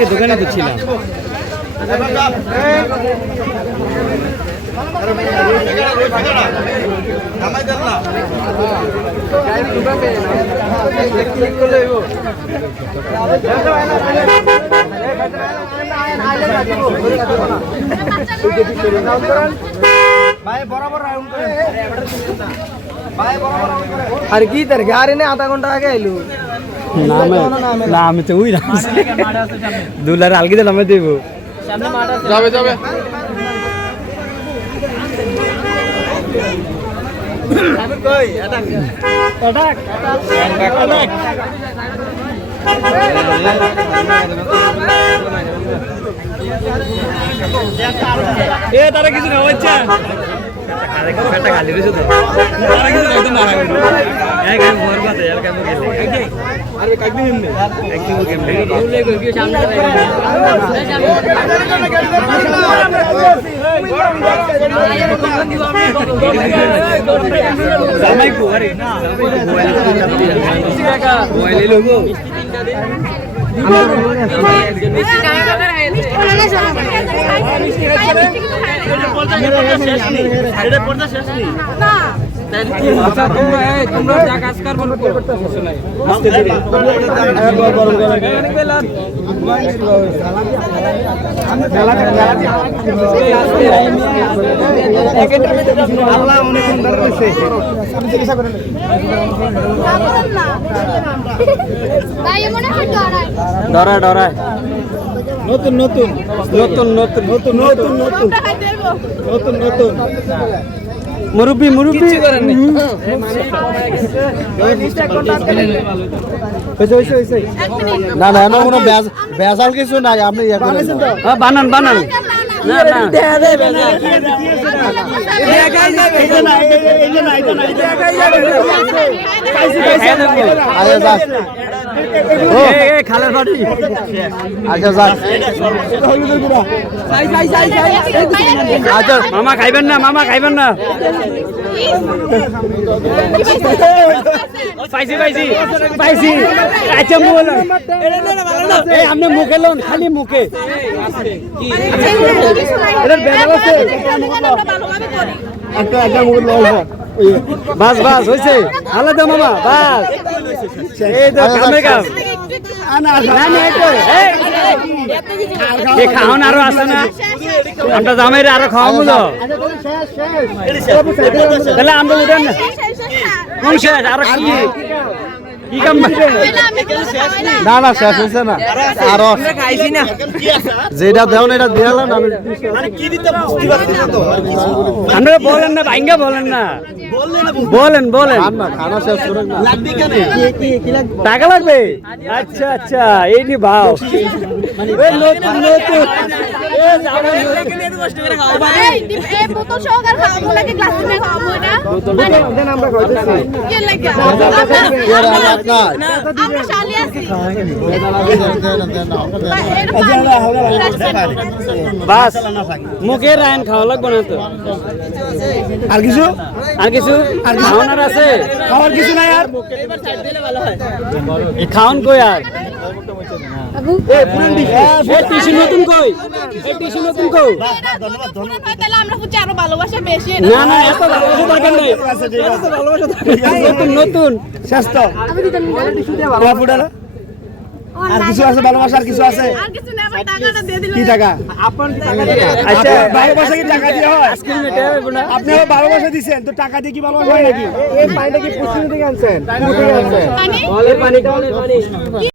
দোকানে দিচ্ছিলাম। আর কি তার গাড়ি নেই আধা ঘন্টা আগে আইলু না আমি তো ওই দুলার আলগি দিলাম দেব যাবে যাবে এ তারা কিছু না হচ্ছে খালি রয়েছে তো তারা কিছু একদম মারা গেল এক এক ভর পাতে এক এক গেলে আরে কাকদি নিন একদম গেম বলে কই কি সামনে জামাই কো আরে মোবাইল লোগো তোমরা যা কাজ করবো ডরায় ডরায় নতুন নতুন নতুন নতুন নতুন নতুন নতুন নতুন নতুন মুরব্বি মুরব্বি করেন না না না কোনো বেজাল কিছু নাই আপনি বানান বানান না না খালের বাড়ি আচ্ছা আচ্ছা মামা খাইবেন না মামা খাইবেন না পাইছি পাইছি পাইছি আচ্ছা বল এই আপনি মুখে লোন খালি মুখে বাস বাস হয়েছে আলাদা মামা বাস এই তো কামে কাম খাওয়ান আরো আছে না আমরা জামাই আরো খাওয়াবো তাহলে আমরা উঠেন না কোন শেষ আরো কি কাম না না শেষ হয়েছে না আরো খাইছি না যেটা দেওয়া এটা দিলাম আপনারা বলেন না ভাঙ্গা বলেন না বলেন বলেন খানা শেষ করেন না টাকা লাগবে আচ্ছা আচ্ছা এই নি ভাও নতুন নতুন বাস মুখে রায়ন খাওয়া লাগবে না তো আর কিছু আর কিছু আর খাওয়ানোর আছে খাওয়ার কিছু নাই আর খাওয়ান কই আর নতুন কই নতুন কই না না এত ভালোবাসা দরকার নাই নতুন নতুন স্বাস্থ্য আর কিছু আছে ভালোবাসা আর কিছু আছে কি টাকা আচ্ছা ভালোবাসা কি টাকা দিয়ে হয় আপনি ভালোবাসা দিচ্ছেন তো টাকা দিয়ে কি ভালোবাসা হয় নাকি এই পানিটা কি পুষ্টি থেকে আনছেন পানি